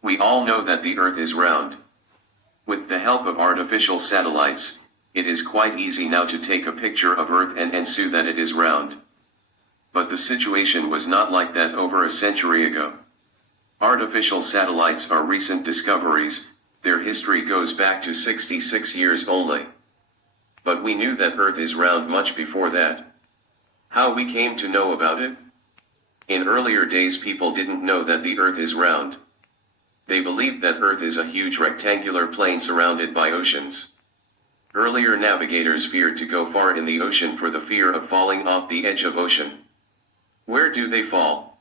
We all know that the Earth is round. With the help of artificial satellites, it is quite easy now to take a picture of Earth and ensue that it is round. But the situation was not like that over a century ago. Artificial satellites are recent discoveries, their history goes back to 66 years only. But we knew that Earth is round much before that. How we came to know about it? In earlier days people didn't know that the Earth is round. They believed that Earth is a huge rectangular plane surrounded by oceans. Earlier navigators feared to go far in the ocean for the fear of falling off the edge of ocean. Where do they fall?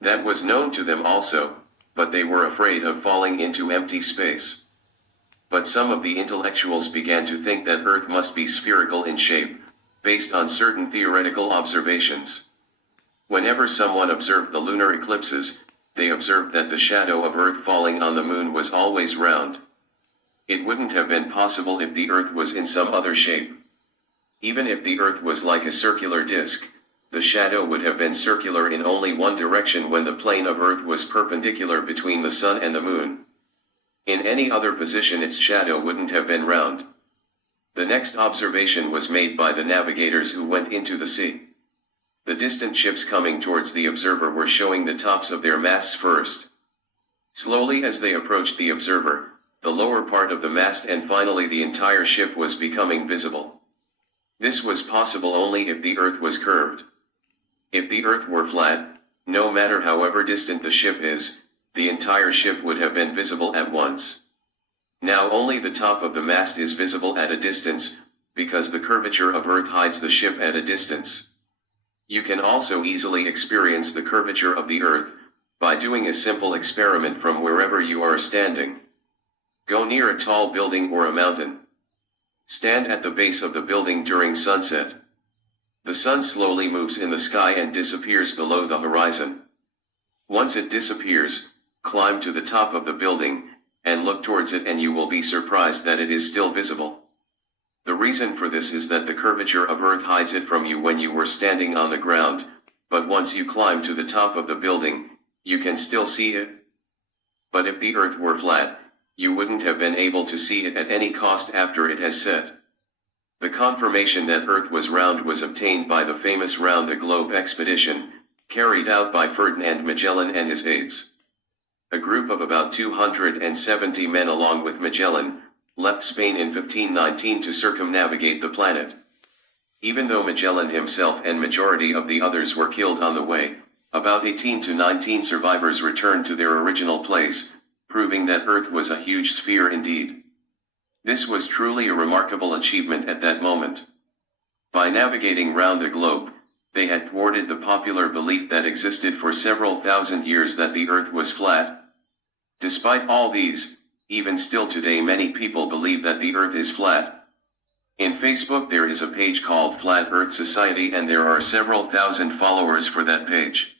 That was known to them also, but they were afraid of falling into empty space. But some of the intellectuals began to think that Earth must be spherical in shape, based on certain theoretical observations. Whenever someone observed the lunar eclipses, they observed that the shadow of Earth falling on the moon was always round. It wouldn't have been possible if the Earth was in some other shape. Even if the Earth was like a circular disk, the shadow would have been circular in only one direction when the plane of Earth was perpendicular between the Sun and the Moon. In any other position its shadow wouldn't have been round. The next observation was made by the navigators who went into the sea. The distant ships coming towards the observer were showing the tops of their masts first. Slowly as they approached the observer, the lower part of the mast and finally the entire ship was becoming visible. This was possible only if the Earth was curved. If the Earth were flat, no matter however distant the ship is, the entire ship would have been visible at once. Now only the top of the mast is visible at a distance, because the curvature of Earth hides the ship at a distance. You can also easily experience the curvature of the Earth, by doing a simple experiment from wherever you are standing. Go near a tall building or a mountain. Stand at the base of the building during sunset. The sun slowly moves in the sky and disappears below the horizon. Once it disappears, climb to the top of the building, and look towards it and you will be surprised that it is still visible. The reason for this is that the curvature of Earth hides it from you when you were standing on the ground, but once you climb to the top of the building, you can still see it. But if the Earth were flat, you wouldn't have been able to see it at any cost after it has set. The confirmation that Earth was round was obtained by the famous Round the Globe expedition, carried out by Ferdinand Magellan and his aides. A group of about 270 men along with Magellan, left Spain in 1519 to circumnavigate the planet. Even though Magellan himself and majority of the others were killed on the way, about 18 to 19 survivors returned to their original place, proving that Earth was a huge sphere indeed. This was truly a remarkable achievement at that moment. By navigating round the globe, they had thwarted the popular belief that existed for several thousand years that the Earth was flat. Despite all these, even still today many people believe that the Earth is flat. In Facebook there is a page called Flat Earth Society and there are several thousand followers for that page.